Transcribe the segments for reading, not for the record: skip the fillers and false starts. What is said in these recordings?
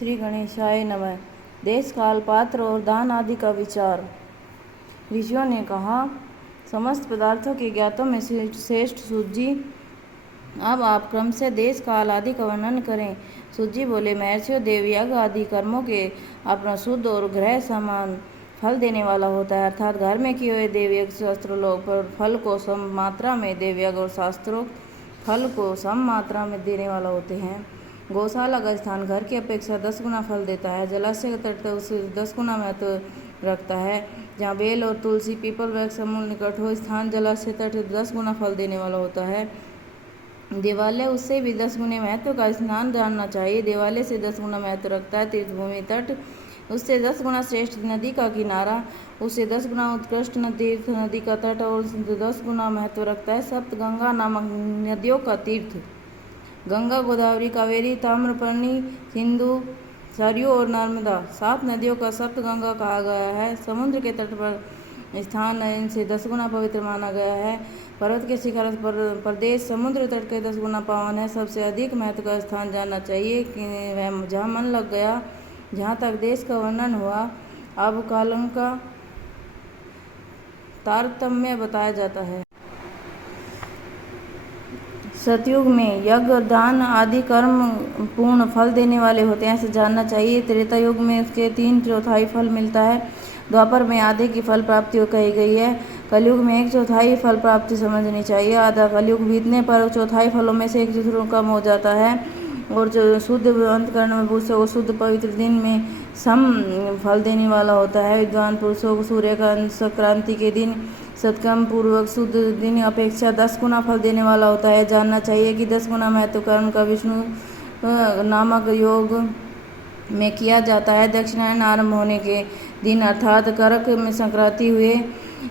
श्री गणेशाय नमः। देश काल पात्र और दान आदि का विचार। ऋषियों ने कहा, समस्त पदार्थों के ज्ञातों में श्रेष्ठ सूत जी, अब आप क्रम से देश काल आदि का वर्णन करें। सूत जी बोले, महर्षियों, देव यज्ञ आदि कर्मों के अपना शुद्ध और ग्रह समान फल देने वाला होता है, अर्थात घर में किए हुए देव यज्ञ शास्त्रों पर फल को सम मात्रा में, देव यज्ञ और शास्त्रों फल को सम मात्रा में देने वाला होते हैं। गौशाला का स्थान घर की अपेक्षा 10 गुना फल देता है। जलाशय का तट उसे 10 गुना महत्व रखता है। जहाँ बेल और तुलसी, पीपल, वृक्ष समूल निकट हो, स्थान जलाशय तट 10 गुना फल देने वाला होता है। देवालय उससे भी 10 गुने महत्व का स्नान जानना चाहिए। देवालय से 10 गुना महत्व रखता है। तीर्थभूमि तट उससे 10 गुना श्रेष्ठ। नदी का किनारा उससे 10 गुना उत्कृष्ट। तीर्थ नदी का तट और 10 गुना महत्व रखता है। सप्त गंगा नामक नदियों का तीर्थ, गंगा, गोदावरी, कावेरी, ताम्रपर्णी, सिंधु, सरयू और नर्मदा, 7 नदियों का सप्त गंगा कहा गया है। समुद्र के तट पर स्थान इनसे 10 गुना पवित्र माना गया है। पर्वत के शिखर पर प्रदेश समुद्र तट के 10 गुना पावन है। सबसे अधिक महत्व का स्थान जानना चाहिए कि वह जहाँ मन लग गया। जहाँ तक देश का वर्णन हुआ, अब कालों का तारतम्य बताया जाता है। सतयुग में यज्ञ, दान आदि कर्म पूर्ण फल देने वाले होते हैं, ऐसे जानना चाहिए। त्रेता युग में उसके 3/4 फल मिलता है। द्वापर में आधे की फल प्राप्ति कही गई है। कलयुग में 1/4 फल प्राप्ति समझनी चाहिए। आधा कलयुग बीतने पर 1/4 फलों में से 1/4 कम हो जाता है और जो शुद्ध अंतकरण में पुरुषों को शुद्ध पवित्र दिन में सम फल देने वाला होता है। विद्वान पुरुषों को सूर्य का संक्रांति के दिन सत्कर्म पूर्वक शुद्ध दिन अपेक्षा 10 गुना फल देने वाला होता है। जानना चाहिए कि 10 गुना महत्व कर्म का विष्णु नामक योग में किया जाता है। दक्षिणायन आरंभ होने के दिन अर्थात करक में संक्रांति हुए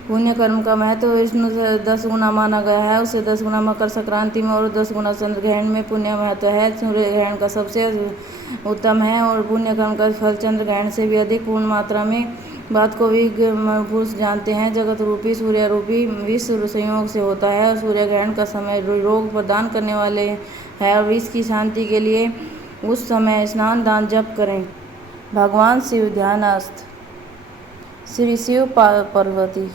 पुण्य कर्म का महत्व विष्णु से 10 गुना माना गया है। उससे 10 गुना मकर संक्रांति में और 10 गुना चंद्र ग्रहण में पुण्य महत्व है। सूर्य ग्रहण का सबसे उत्तम है और पुण्य कर्म का फल चंद्र ग्रहण से भी अधिक पूर्ण मात्रा में। बात को भी पुरुष जानते हैं। जगत रूपी सूर्य रूपी विश्व संयोग से होता है और सूर्य ग्रहण का समय रोग प्रदान करने वाले है और विश्व की शांति के लिए उस समय स्नान दान जप करें। भगवान शिव ध्यानस्थ। श्री शिव पार्वती।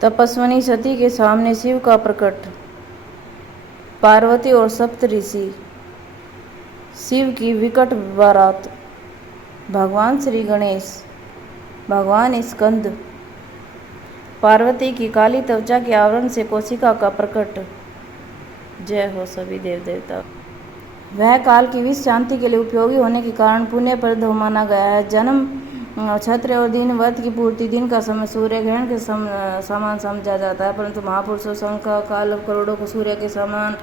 तपस्विनी सती के सामने शिव का प्रकट। पार्वती और सप्त ऋषि। शिव की विकट बारात। भगवान श्री गणेश। भगवान स्कंद। पार्वती की काली त्वचा के आवरण से कोशिका का प्रकट। जय हो सभी देव देवता। वह काल की विश्व शांति के लिए उपयोगी होने के कारण पुण्यप्रद माना गया है। जन्म, क्षत्र और दिन, व्रत की पूर्ति, दिन का समय सूर्य ग्रहण के समान समझा जाता है, परंतु महापुरुषों संघ का काल करोड़ों को सूर्य के समान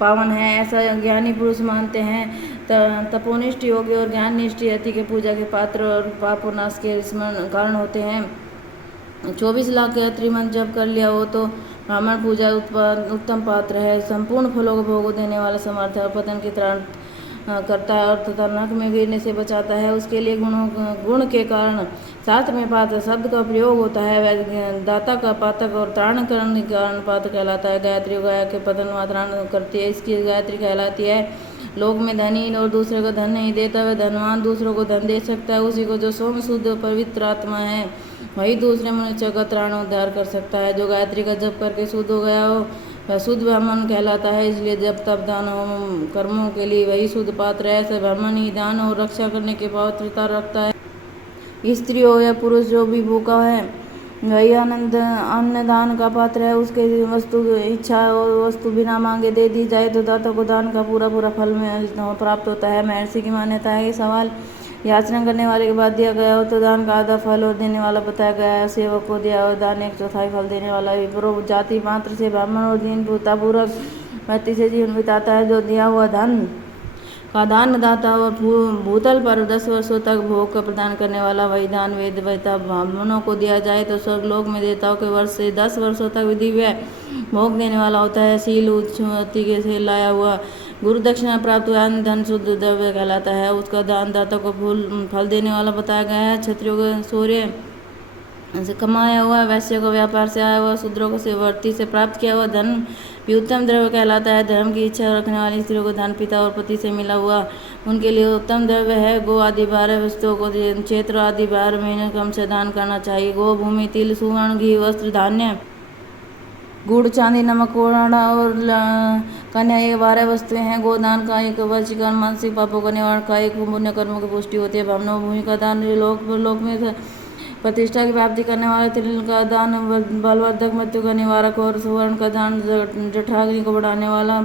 पावन है, ऐसा ज्ञानी पुरुष मानते हैं। तपोनिष्ठ योगी और ज्ञाननिष्ठ यति के पूजा के पात्र और पापोनाश के स्मरण कारण होते हैं। 24 लाख के अत्रिमंत्र जप कर लिया हो तो ब्राह्मण पूजा उत्तम पात्र है। संपूर्ण फलों को भोग देने वाला समर्थ है और पतन की त्राण करता है और तथा नरक में गिरने से बचाता है। उसके लिए गुण के कारण शास्त्र में पात्र शब्द का प्रयोग होता है। वह दाता का पातक और त्राण करने के कारण पात्र कहलाता है। गायत्री गाया के पतन त्राण करती है, इसकी गायत्री कहलाती है। लोक में धनी और दूसरे को धन नहीं देता, वह धनवान दूसरों को धन दे सकता है। उसी को जो सोम शुद्ध पवित्र आत्मा है वही दूसरे मनुष्य का त्राण उद्धार कर सकता है। जो गायत्री का जप करके शुद्ध हो गया हो वह शुद्ध ब्राह्मण कहलाता है। इसलिए जब तप दान होम कर्मों के लिए वही शुद्ध पात्र है। ऐसे ब्राह्मण ही दान और रक्षा करने की पात्रता रखता है। स्त्री हो या पुरुष जो भी भूखा है वही अन्नदान का पात्र है। उसके वस्तु इच्छा और वस्तु बिना मांगे दे दी जाए तो दाता को दान का पूरा फल में प्राप्त होता है। महर्षि की मान्यता है कि सवाल याचना करने वाले के बाद दिया गया हो तो दान का आधा फल और देने वाला बताया गया है। सेवक को दिया और दान 1/4 फल देने वाला विप्रो जाति मात्र से ब्राह्मण और दीनता पूर्वक व्यक्ति से जीवन बिताता है। जो दिया हुआ धन का दान दाता और भूतल पर 10 वर्षों तक भोग का प्रदान करने वाला वही दान वेद वैता ब्राह्मणों को दिया जाए तो स्वर्गलोक में देवताओं के वर्ष से 10 वर्षों तक दिव्य भोग देने वाला होता है। शील उच्चति के से लाया हुआ गुरु दक्षिणा प्राप्त हुआ धन शुद्ध द्रव्य कहलाता है। उसका दान दाता को फल देने वाला बताया गया है। क्षत्रियों के सूर्य से कमाया हुआ, वैश्य को व्यापार से आया हुआ, शूद्रों को सेवर्ती से प्राप्त किया हुआ धन भी उत्तम द्रव्य कहलाता है। धर्म की इच्छा रखने वाली स्त्रियों को धन पिता और पति से मिला हुआ उनके लिए उत्तम द्रव्य है। गो आदि 12 वस्तुओं को क्षेत्र आदि 12 महीने कम से दान करना चाहिए। गो, भूमि, तिल, सुवर्ण, घी, वस्त्र, धान्य, गुड़, चांदी, नमक, कोड़ा और कन्या, ये 12 वस्तुएं हैं। गोदान का एक वशीकरण, मानसिक पापों का निवारण का एक पुण्य कर्मों की पुष्टि होती है। ब्राह्मणों, भूमि का दान, लोक में प्रतिष्ठा की प्राप्ति करने वाले, तिल का दान बलवर्धक, मृत्यु का निवारक, और सुवर्ण का दान जठराग्नि को बढ़ाने वाला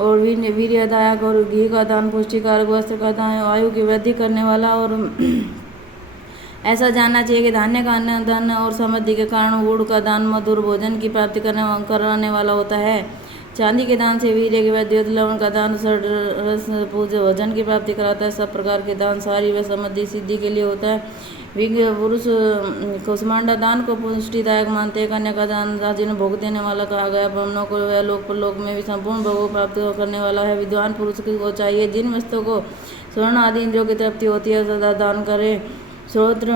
और वीर्यदायक, और घी का दान पुष्टिकारक, वस्त्र का दान आयु की वृद्धि करने वाला। और ऐसा जानना चाहिए कि धान्य का अन्न, धन और समृद्धि के कारण गुड़ का दान मधुर भोजन की प्राप्ति कराने वाला होता है। चांदी के दान से वीर्य की वृद्धि, लवण का दान रस पूज भोजन की प्राप्ति कराता है। सब प्रकार के दान सारी व समृद्धि सिद्धि के लिए होता है। विज्ञ पुरुष कुष्मांडा दान को पुष्टिदायक मानते हैं। कन्या का दान जिन्हें भोग देने वाला कहा गया। ब्राह्मणों को वह लोक परलोक में भी संपूर्ण भोग प्राप्त करने वाला है। विद्वान पुरुष को चाहिए जिन वस्तुओं को स्वर्ण आदि इंद्रियों की तृप्ति होती है सदा दान करे। श्रोत्र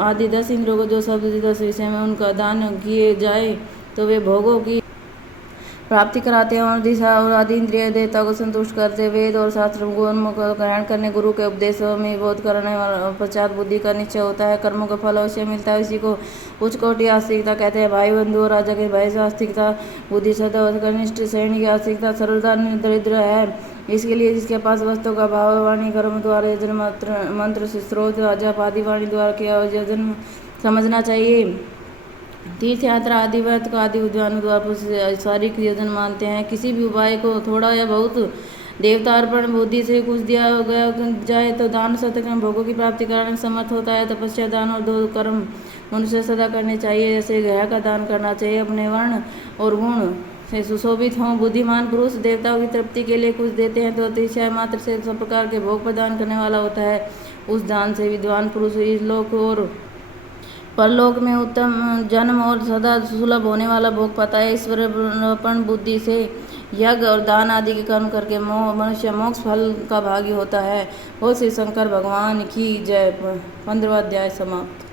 आदि 10 इंद्रियों को जो शब्द 10 विषय में उनका दान किए जाए तो वे भोगों की प्राप्ति कराते हैं और दिशा और आदि इंद्रिय देवता को संतुष्ट करते। वेद और शास्त्र को ग्रहण करने, गुरु के उपदेशों में बोध करने वाला पश्चात बुद्धि का निश्चय होता है। कर्मों का फल अवश्य मिलता है, इसी को उच्च कोटि आस्तिकता कहते हैं। भाई बंधु और राजा के भय से आस्तिकता, बुद्धि सदा कनिष्ठ श्रेणी की आस्तिकता सर्वदा दरिद्र है। इसके लिए जिसके पास वस्तु का भाव, वाणी, कर्म द्वारा, यजन मंत्र से स्रोत, जप आदि वाणी द्वारा किया यजन समझना चाहिए। तीर्थ यात्रा आदि व्रत का आदि विद्वानों द्वारा शारीरिक यजन मानते हैं। किसी भी उपाय को थोड़ा या बहुत देवता अर्पण बुद्धि से कुछ दिया गया जाए तो दान सत्यक्रम भोगों की प्राप्ति कराने में समर्थ होता है। तपस्या, दान और 2 कर्म मनुष्य सदा करने चाहिए। जैसे ग्रह का दान करना चाहिए, अपने वर्ण और गुण से सुशोभित हों। बुद्धिमान पुरुष देवताओं की तृप्ति के लिए कुछ देते हैं तो अतिशय मात्र से सब प्रकार के भोग प्रदान करने वाला होता है। उस दान से विद्वान पुरुष इस लोक और परलोक में उत्तम जन्म और सदा सुलभ होने वाला भोग पाता है। ईश्वर अर्पण बुद्धि से यज्ञ और दान आदि के कर्म करके मनुष्य मोक्ष फल का भागी होता है। वो श्री शंकर भगवान की जय। 15वां अध्याय समाप्त।